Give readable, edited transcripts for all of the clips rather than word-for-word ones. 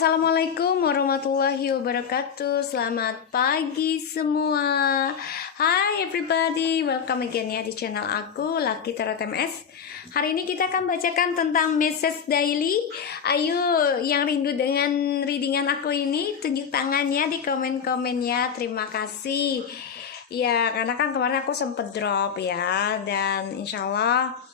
Assalamualaikum warahmatullahi wabarakatuh. Selamat pagi semua. Hi everybody, welcome again ya di channel aku Lucky Tarot MS. Hari ini kita akan bacakan tentang message daily. Ayo yang rindu dengan readingan aku ini tunjuk tangannya di komen-komen ya. Terima kasih. Ya karena kan kemarin aku sempet drop ya, dan insyaallah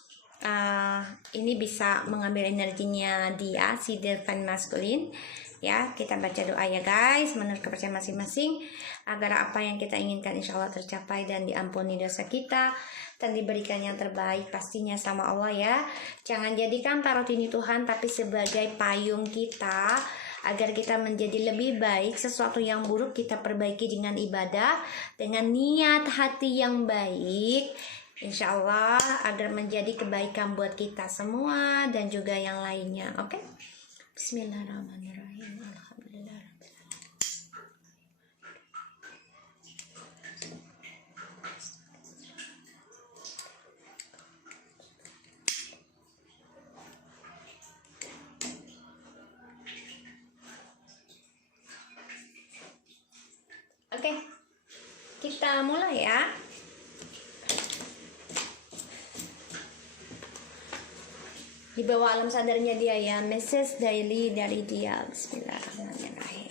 ini bisa mengambil energinya dia, si Divine Masculine ya. Kita baca doa ya guys, menurut kepercayaan masing-masing, agar apa yang kita inginkan insya Allah tercapai dan diampuni dosa kita dan diberikan yang terbaik pastinya sama Allah ya. Jangan jadikan tarot ini Tuhan, tapi sebagai payung kita agar kita menjadi lebih baik. Sesuatu yang buruk kita perbaiki dengan ibadah, dengan niat hati yang baik, insya Allah agar menjadi kebaikan buat kita semua dan juga yang lainnya. Oke? Bismillahirrahmanirrahim. Alhamdulillah. Oke, kita mulai ya. Di bawah alam sadarnya dia ya, message daily dari dia. Bismillahirrahmanirrahim.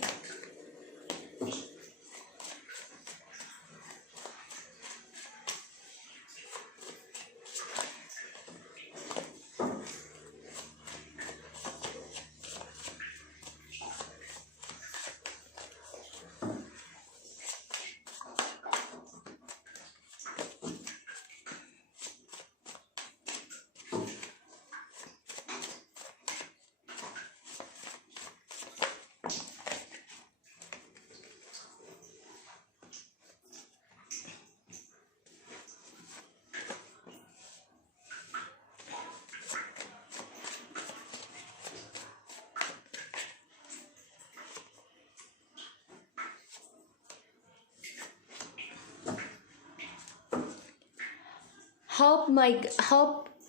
Hope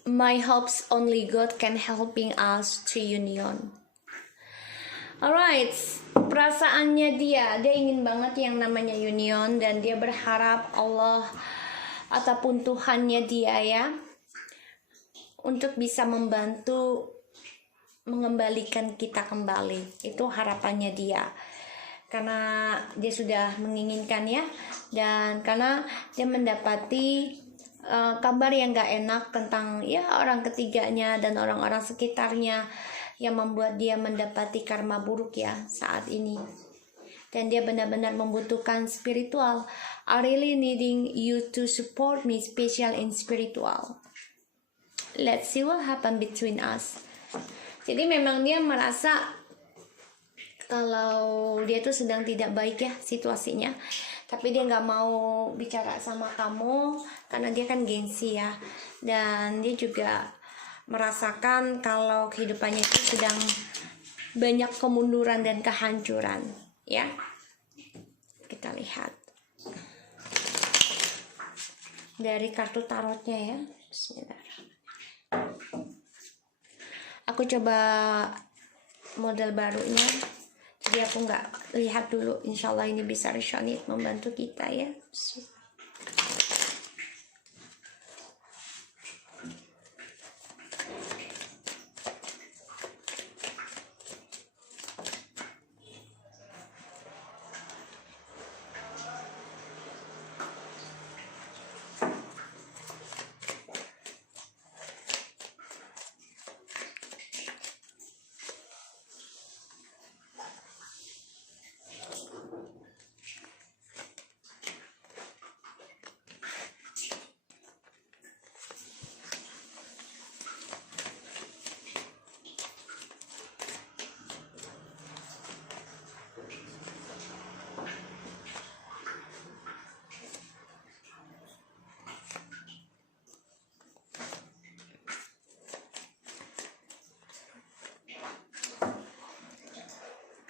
my hopes only God can helping us to union. Alright, perasaannya dia ingin banget yang namanya union, dan dia berharap Allah ataupun Tuhannya dia ya untuk bisa membantu mengembalikan kita kembali. Itu harapannya dia, karena dia sudah menginginkan ya, dan karena dia mendapati kabar yang gak enak tentang ya orang ketiganya dan orang-orang sekitarnya yang membuat dia mendapati karma buruk ya saat ini. Dan dia benar-benar membutuhkan spiritual. I really needing you to support me special in spiritual. Let's see what happen between us. Jadi memang dia merasa kalau dia tuh sedang tidak baik ya situasinya, tapi dia nggak mau bicara sama kamu karena dia kan gengsi ya, dan dia juga merasakan kalau kehidupannya itu sedang banyak kemunduran dan kehancuran ya. Kita lihat dari kartu tarotnya ya. Bismillahirrahmanirrahim. Aku coba model barunya, jadi aku nggak lihat dulu. Insya Allah ini bisa resonate, membantu kita ya.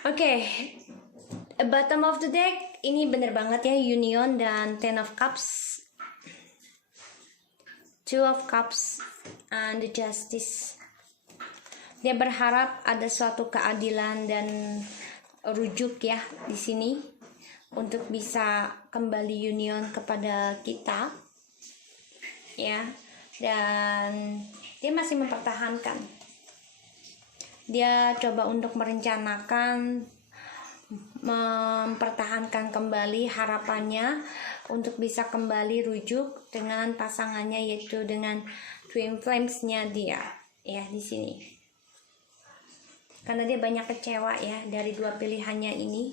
Oke, bottom of the deck ini bener banget ya, union dan ten of cups, two of cups, and the justice. Dia berharap ada suatu keadilan dan rujuk ya di sini untuk bisa kembali union kepada kita ya. Dan dia masih mempertahankan, dia coba untuk merencanakan, mempertahankan kembali harapannya untuk bisa kembali rujuk dengan pasangannya, yaitu dengan twin flames-nya dia ya di sini. Karena dia banyak kecewa ya dari dua pilihannya ini,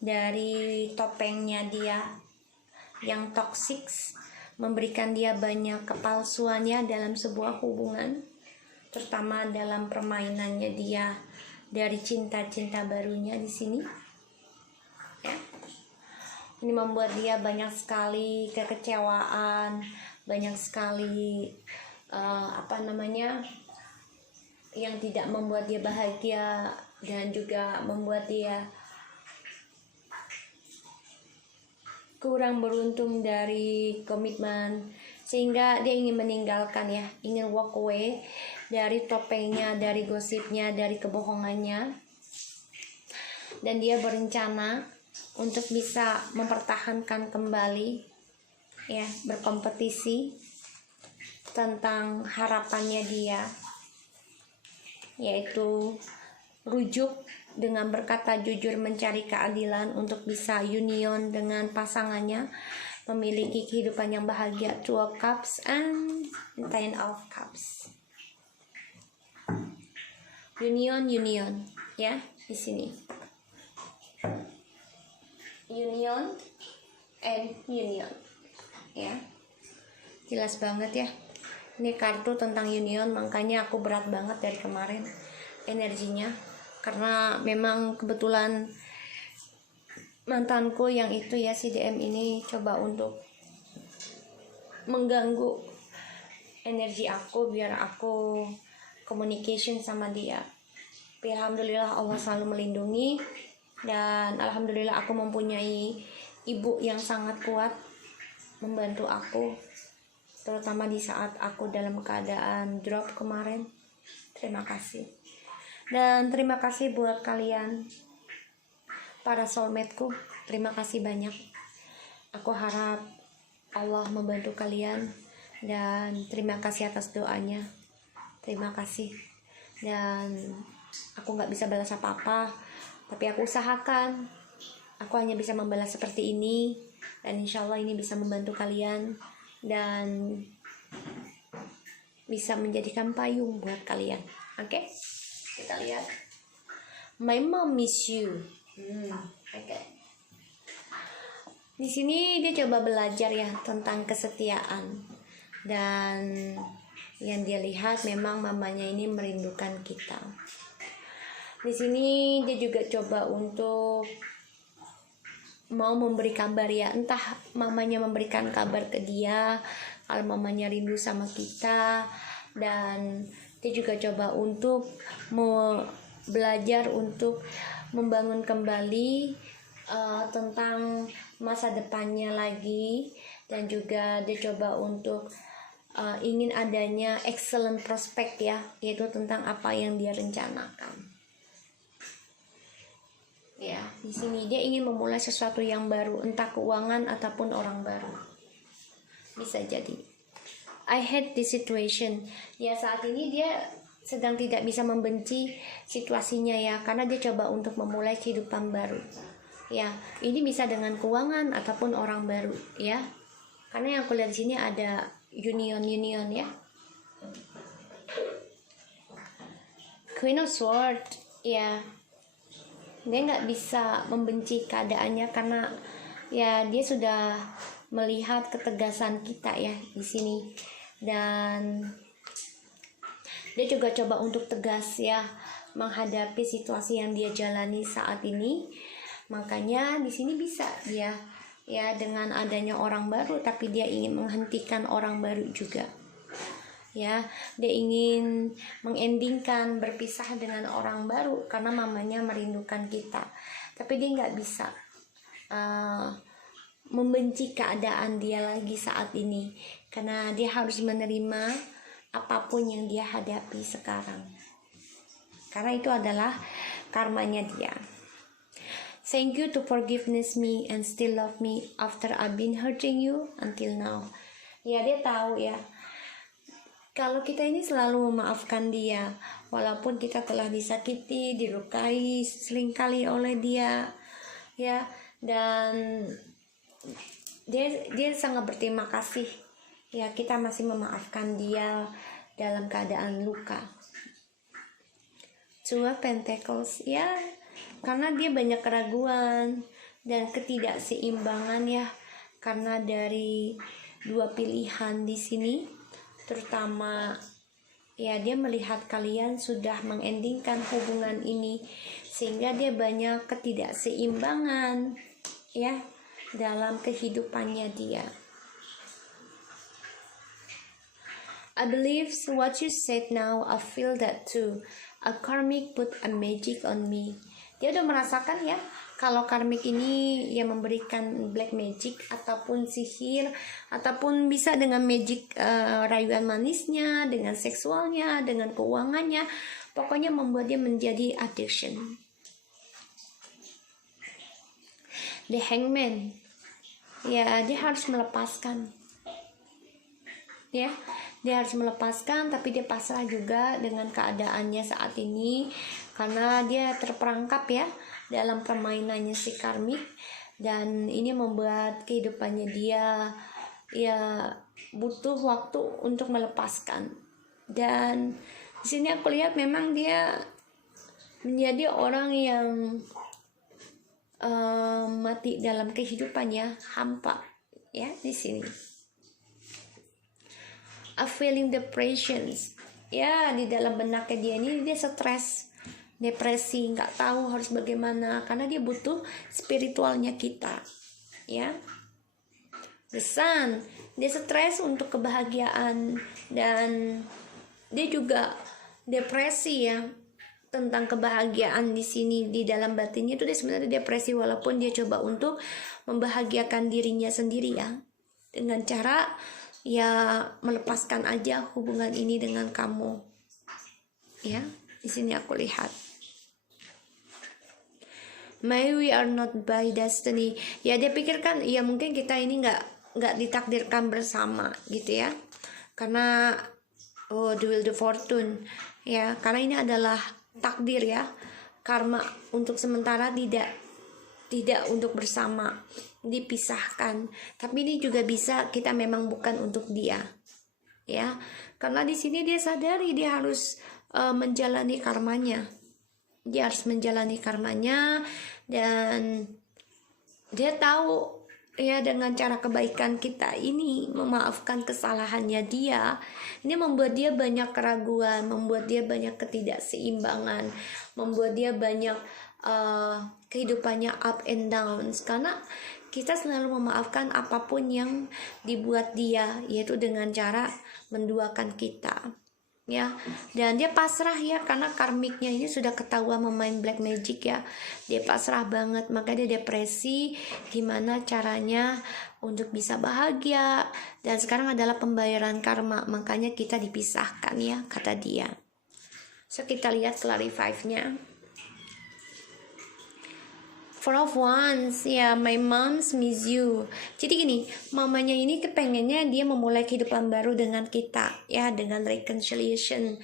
dari topengnya dia yang toxic, memberikan dia banyak kepalsuannya dalam sebuah hubungan, terutama dalam permainannya dia dari cinta-cinta barunya di sini. Ya. Ini membuat dia banyak sekali kekecewaan, banyak sekali yang tidak membuat dia bahagia, dan juga membuat dia kurang beruntung dari komitmen, sehingga dia ingin meninggalkan ya, ingin walk away dari topengnya, dari gosipnya, dari kebohongannya. Dan dia berencana untuk bisa mempertahankan kembali ya, berkompetisi tentang harapannya dia, yaitu rujuk dengan berkata jujur, mencari keadilan untuk bisa union dengan pasangannya, memiliki kehidupan yang bahagia. 2 cups and 10 of cups. Union ya di sini. Union and union ya. Jelas banget ya. Ini kartu tentang union, makanya aku berat banget dari kemarin energinya, karena memang kebetulan mantanku yang itu ya, si DM ini coba untuk mengganggu energi aku biar aku communication sama dia. Tapi alhamdulillah Allah selalu melindungi, dan alhamdulillah aku mempunyai ibu yang sangat kuat membantu aku, terutama di saat aku dalam keadaan drop kemarin. Terima kasih. Dan terima kasih buat kalian para soulmate-ku. Terima kasih banyak. Aku harap Allah membantu kalian, dan terima kasih atas doanya. Terima kasih. Dan aku gak bisa balas apa-apa, tapi aku usahakan. Aku hanya bisa membalas seperti ini, dan insya Allah ini bisa membantu kalian dan bisa menjadikan payung buat kalian. Oke? Kita lihat. My mom miss you. Oke. Di sini dia coba belajar ya tentang kesetiaan, dan yang dia lihat memang mamanya ini merindukan kita. Di sini dia juga coba untuk mau memberi kabar ya, entah mamanya memberikan kabar ke dia kalau mamanya rindu sama kita, dan dia juga coba untuk belajar untuk membangun kembali tentang masa depannya lagi, dan juga dia coba untuk ingin adanya excellent prospect ya, yaitu tentang apa yang dia rencanakan. Ya, di sini dia ingin memulai sesuatu yang baru, entah keuangan ataupun orang baru. Bisa jadi. I hate this situation. Ya, saat ini dia sedang tidak bisa membenci situasinya ya, karena dia coba untuk memulai kehidupan baru. Ya, ini bisa dengan keuangan ataupun orang baru ya. Karena yang aku lihat di sini ada union ya. Queen of Swords ya. Dia nggak bisa membenci keadaannya, karena ya dia sudah melihat ketegasan kita ya di sini, dan dia juga coba untuk tegas ya menghadapi situasi yang dia jalani saat ini. Makanya di sini bisa dia ya dengan adanya orang baru, tapi dia ingin menghentikan orang baru juga. Ya, dia ingin mengendingkan, berpisah dengan orang baru karena mamanya merindukan kita. Tapi dia nggak bisa membenci keadaan dia lagi saat ini, karena dia harus menerima apapun yang dia hadapi sekarang. karena itu adalah karmanya dia. Thank you to forgiveness me and still love me after I've been hurting you until now. Ya, dia tahu ya, kalau kita ini selalu memaafkan dia, walaupun kita telah disakiti, dilukai seringkali oleh dia, ya, dan dia sangat berterima kasih, ya, kita masih memaafkan dia dalam keadaan luka. Two of Pentacles, ya, karena dia banyak keraguan dan ketidakseimbangan ya, karena dari dua pilihan di sini, terutama ya dia melihat kalian sudah mengendingkan hubungan ini, sehingga dia banyak ketidakseimbangan ya dalam kehidupannya dia. I believe what you said now, I feel that too. A karmic put a magic on me. Dia udah merasakan ya, kalau karmik ini ya memberikan black magic ataupun sihir, ataupun bisa dengan magic rayuan manisnya, dengan seksualnya, dengan keuangannya, pokoknya membuat dia menjadi addiction. The Hangman, ya dia harus melepaskan, ya dia harus melepaskan, tapi dia pasrah juga dengan keadaannya saat ini, karena dia terperangkap ya dalam permainannya si karmik, dan ini membuat kehidupannya dia ya butuh waktu untuk melepaskan. Dan di sini aku lihat memang dia menjadi orang yang mati dalam kehidupannya, hampa ya di sini. A feeling depressions, ya di dalam benaknya dia ini dia stres, depresi, nggak tahu harus bagaimana, karena dia butuh spiritualnya kita ya. The Sun, dia stres untuk kebahagiaan, dan dia juga depresi ya tentang kebahagiaan. Di sini di dalam batinnya itu dia sebenarnya depresi, walaupun dia coba untuk membahagiakan dirinya sendiri ya, dengan cara ya melepaskan aja hubungan ini dengan kamu ya. Di sini aku lihat maybe we are not by destiny, ya dia pikirkan ya mungkin kita ini nggak ditakdirkan bersama gitu ya, karena the will the fortune ya, karena ini adalah takdir ya, karma untuk sementara tidak untuk bersama, dipisahkan. Tapi ini juga bisa kita memang bukan untuk dia ya, karena di sini dia sadari dia harus menjalani karmanya, dia harus menjalani karmanya, dan dia tahu ya dengan cara kebaikan kita ini, memaafkan kesalahannya dia, ini membuat dia banyak keraguan, membuat dia banyak ketidakseimbangan, membuat dia banyak kehidupannya up and downs, karena kita selalu memaafkan apapun yang dibuat dia, yaitu dengan cara menduakan kita ya. Dan dia pasrah ya, karena karmiknya ini sudah ketahuan memain black magic ya, dia pasrah banget, maka dia depresi. Gimana caranya untuk bisa bahagia, dan sekarang adalah pembayaran karma, makanya kita dipisahkan ya, kata dia. So kita lihat clarify-nya. Four of Wands, ya, my moms miss you. Jadi gini, mamanya ini kepengennya dia memulai kehidupan baru dengan kita, ya, dengan reconciliation.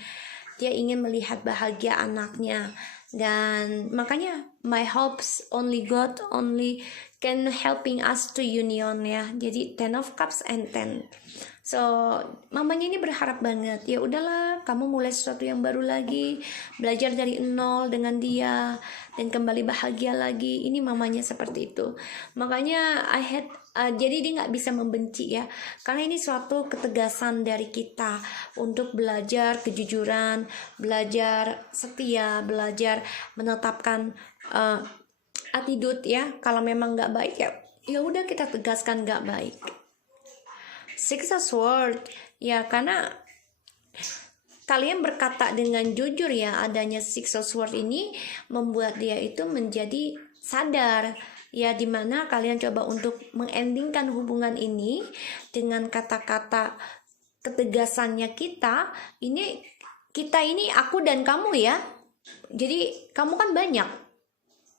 Dia ingin melihat bahagia anaknya, dan makanya my hopes only God only can helping us to union ya. Jadi 10 of Cups and 10. So mamanya ini berharap banget, ya udahlah kamu mulai sesuatu yang baru lagi, belajar dari nol dengan dia, dan kembali bahagia lagi. Ini mamanya seperti itu. Makanya jadi dia nggak bisa membenci ya, karena ini suatu ketegasan dari kita untuk belajar kejujuran, belajar setia, belajar menetapkan attitude ya. Kalau memang nggak baik ya udah kita tegaskan nggak baik. Six of Swords, ya, karena kalian berkata dengan jujur ya, adanya Six of Swords ini membuat dia itu menjadi sadar ya, dimana kalian coba untuk mengendingkan hubungan ini dengan kata-kata ketegasannya kita ini aku dan kamu ya, Jadi kamu kan banyak,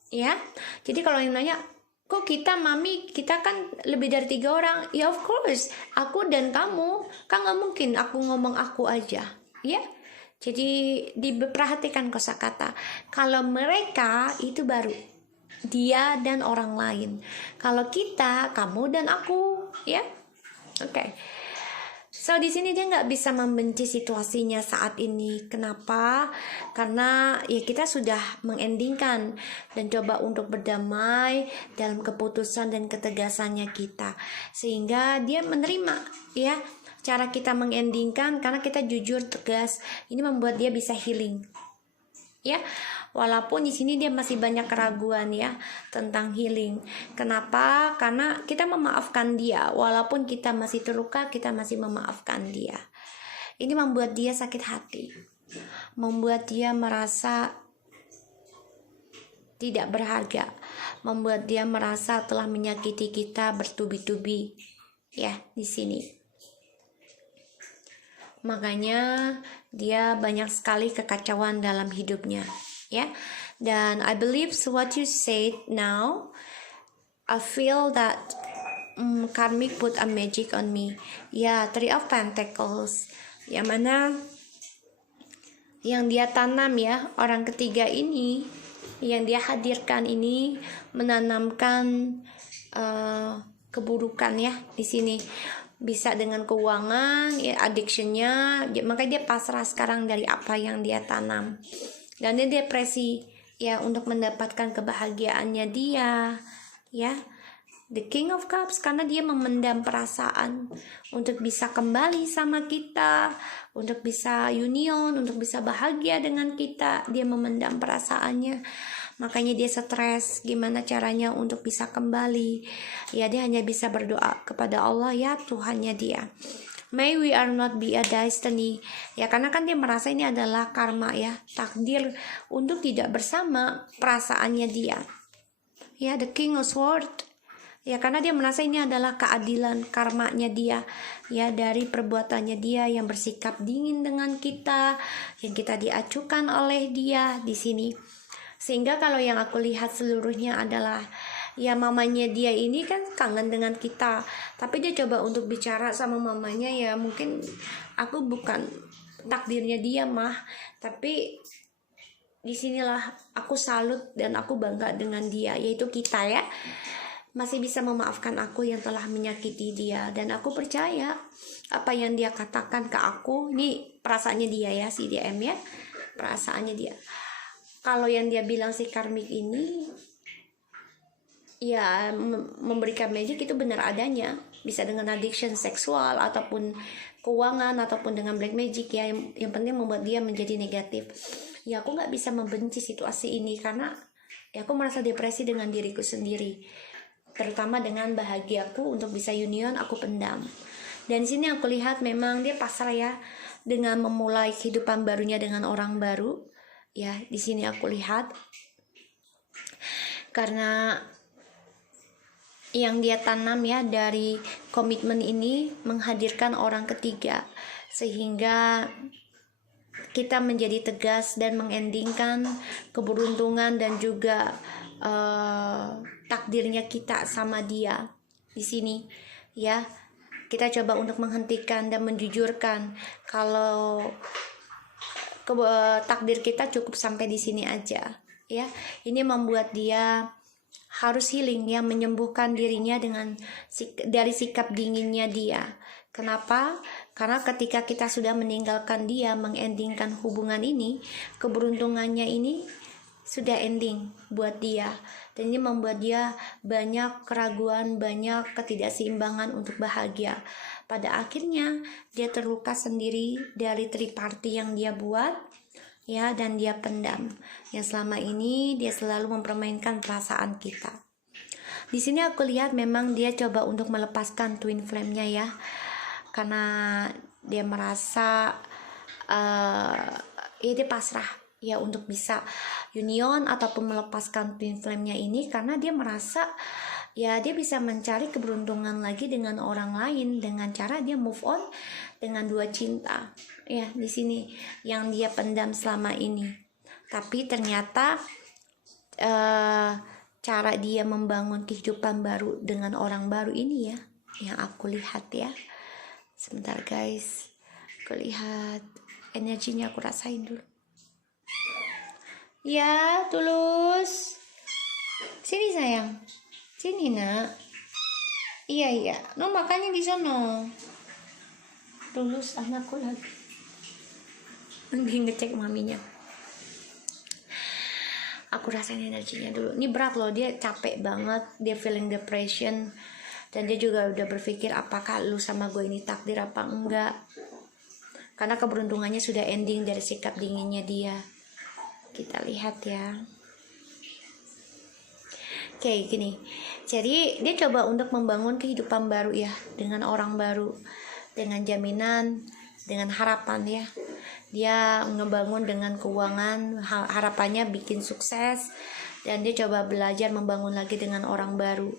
ya. Jadi kalau yang nanya, kok kita mami, kita kan lebih dari 3 orang. Ya of course, aku dan kamu, kan nggak mungkin aku ngomong aku aja, ya. Jadi diperhatikan kosakata. Kalau mereka itu baru dia dan orang lain. Kalau kita, kamu dan aku, ya. Oke. So di sini dia nggak bisa membenci situasinya saat ini. Kenapa? Karena ya kita sudah mengendingkan dan coba untuk berdamai dalam keputusan dan ketegasannya kita, sehingga dia menerima ya cara kita mengendingkan karena kita jujur tegas. Ini membuat dia bisa healing. Ya, walaupun di sini dia masih banyak keraguan ya tentang healing. Kenapa? Karena kita memaafkan dia, walaupun kita masih terluka, kita masih memaafkan dia. Ini membuat dia sakit hati, membuat dia merasa tidak berharga, membuat dia merasa telah menyakiti kita bertubi-tubi. Ya, di sini. Makanya dia banyak sekali kekacauan dalam hidupnya, ya. Dan I believe what you said now, I feel that karmic put a magic on me. Ya, Three of Pentacles, yang mana yang dia tanam ya, orang ketiga ini, yang dia hadirkan ini menanamkan keburukan ya di sini. Bisa dengan keuangan ya, addictionnya, makanya dia pasrah sekarang dari apa yang dia tanam, dan dia depresi ya untuk mendapatkan kebahagiaannya dia ya. The King of Cups, karena dia memendam perasaan untuk bisa kembali sama kita, untuk bisa union, untuk bisa bahagia dengan kita. Dia memendam perasaannya, makanya dia stres gimana caranya untuk bisa kembali. Ya, dia hanya bisa berdoa kepada Allah ya, Tuhannya dia. May we are not be a destiny. Ya, karena kan dia merasa ini adalah karma ya, takdir untuk tidak bersama perasaannya dia. Ya, the King of Swords. Ya, karena dia merasa ini adalah keadilan karmanya dia ya, dari perbuatannya dia yang bersikap dingin dengan kita, yang kita diacukan oleh dia di sini. Sehingga kalau yang aku lihat seluruhnya adalah ya, mamanya dia ini kan kangen dengan kita, tapi dia coba untuk bicara sama mamanya, ya mungkin aku bukan takdirnya dia mah, tapi disinilah aku salut dan aku bangga dengan dia, yaitu kita ya, masih bisa memaafkan aku yang telah menyakiti dia. Dan aku percaya apa yang dia katakan ke aku, ini perasaannya dia ya, si DM ya, perasaannya dia. Kalau yang dia bilang si karmik ini ya memberikan magic, itu benar adanya, bisa dengan addiction seksual ataupun keuangan ataupun dengan black magic ya, yang penting membuat dia menjadi negatif. Ya, aku nggak bisa membenci situasi ini karena ya aku merasa depresi dengan diriku sendiri, terutama dengan bahagiaku untuk bisa union aku pendam. Dan di sini aku lihat memang dia pasrah ya dengan memulai kehidupan barunya dengan orang baru. Ya, di sini aku lihat karena yang dia tanam ya dari komitmen ini menghadirkan orang ketiga, sehingga kita menjadi tegas dan mengendingkan keberuntungan dan juga takdirnya kita sama dia di sini ya. Kita coba untuk menghentikan dan menjujurkan kalau takdir kita cukup sampai di sini aja ya. Ini membuat dia harus healing ya, menyembuhkan dirinya dari sikap dinginnya dia. Kenapa? Karena ketika kita sudah meninggalkan dia, mengendingkan hubungan ini, keberuntungannya ini sudah ending buat dia. Dan ini membuat dia banyak keraguan, banyak ketidakseimbangan untuk bahagia. Pada akhirnya dia terluka sendiri dari triparty yang dia buat ya, dan dia pendam. Yang selama ini dia selalu mempermainkan perasaan kita. Di sini aku lihat memang dia coba untuk melepaskan twin flame-nya ya. Karena dia merasa ya dia pasrah ya untuk bisa union ataupun melepaskan twin flame-nya ini, karena dia merasa ya dia bisa mencari keberuntungan lagi dengan orang lain dengan cara dia move on dengan dua cinta ya. Di sini yang dia pendam selama ini, tapi ternyata cara dia membangun kehidupan baru dengan orang baru ini ya, yang aku lihat ya. Sebentar guys, aku lihat energinya, aku rasain dulu. Ya, Tulus. Sini sayang. Sini nak. Iya. No, makanya di sana. Tulus anakku lagi. Nanti ngecek maminya. Aku rasain energinya dulu. Ini berat loh, dia capek banget, dia feeling depression. Dan dia juga udah berpikir apakah lu sama gue ini takdir apa enggak. Karena keberuntungannya sudah ending dari sikap dinginnya dia. Kita lihat ya. Oke, gini. Jadi dia coba untuk membangun kehidupan baru ya, dengan orang baru, dengan jaminan, dengan harapan ya. Dia ngebangun dengan keuangan, harapannya bikin sukses. Dan dia coba belajar membangun lagi dengan orang baru.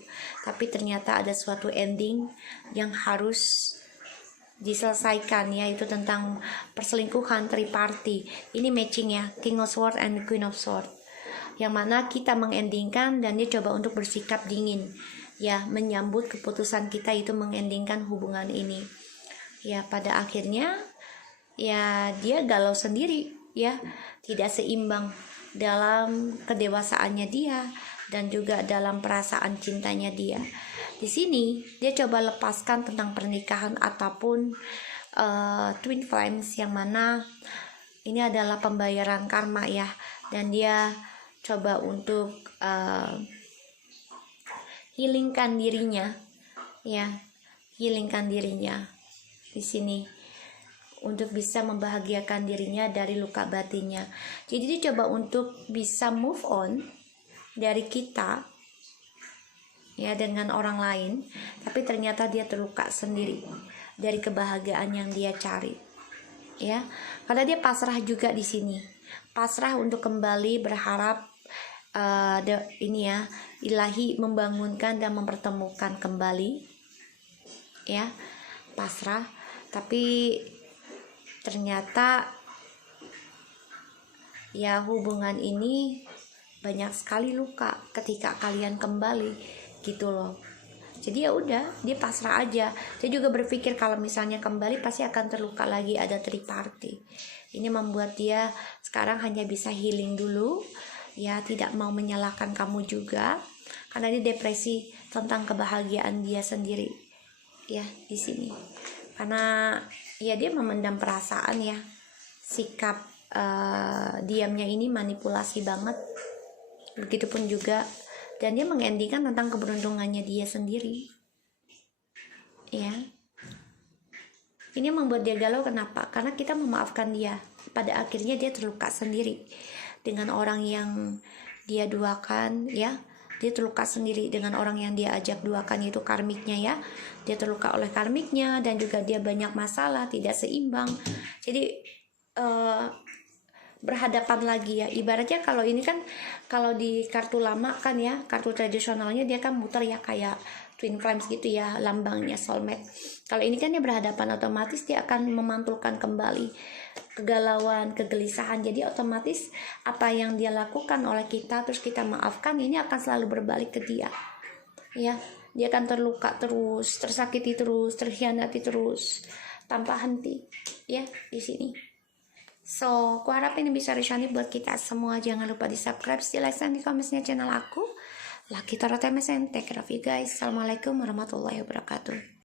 Tapi ternyata ada suatu ending yang harus diselesaikan, yaitu tentang perselingkuhan triparty. Ini matching ya, King of Swords and Queen of Swords. Yang mana kita mengendingkan dan dia coba untuk bersikap dingin. Ya, menyambut keputusan kita itu mengendingkan hubungan ini. Ya, pada akhirnya ya dia galau sendiri ya, tidak seimbang dalam kedewasaannya dia dan juga dalam perasaan cintanya dia. Di sini dia coba lepaskan tentang pernikahan ataupun twin flames, yang mana ini adalah pembayaran karma ya, dan dia coba untuk healingkan dirinya ya, healingkan dirinya di sini untuk bisa membahagiakan dirinya dari luka batinnya. Jadi dia coba untuk bisa move on dari kita ya dengan orang lain, tapi ternyata dia terluka sendiri dari kebahagiaan yang dia cari ya. Karena dia pasrah juga di sini, pasrah untuk kembali berharap ini ya, ilahi membangunkan dan mempertemukan kembali ya, pasrah. Tapi ternyata ya hubungan ini banyak sekali luka ketika kalian kembali gitu loh. Jadi ya udah, dia pasrah aja. Dia juga berpikir kalau misalnya kembali pasti akan terluka lagi, ada triparty. Ini membuat dia sekarang hanya bisa healing dulu ya, tidak mau menyalahkan kamu juga karena dia depresi tentang kebahagiaan dia sendiri ya di sini. Karena ya dia memendam perasaan ya, sikap diamnya ini manipulasi banget. Begitupun juga, dan dia mengendingkan tentang keberuntungannya dia sendiri ya. Ini membuat dia galau. Kenapa? Karena kita memaafkan dia, pada akhirnya dia terluka sendiri dengan orang yang dia duakan ya. Dia terluka sendiri dengan orang yang dia ajak duakan, yaitu karmiknya ya. Dia terluka oleh karmiknya dan juga dia banyak masalah, tidak seimbang. Jadi berhadapan lagi ya. Ibaratnya kalau ini kan, kalau di kartu lama kan ya, kartu tradisionalnya dia kan muter ya kayak twin flames gitu ya, lambangnya soulmate. Kalau ini kan dia berhadapan, otomatis dia akan memantulkan kembali kegalauan, kegelisahan. Jadi otomatis apa yang dia lakukan oleh kita terus kita maafkan, ini akan selalu berbalik ke dia ya. Dia akan terluka terus, tersakiti terus, terkhianati terus tanpa henti ya di sini. So, aku harap ini bisa resonate buat kita semua. Jangan lupa di subscribe, di like, dan di komennya channel aku. Lucky Tarot MSN. Take care of you guys. Assalamualaikum warahmatullahi wabarakatuh.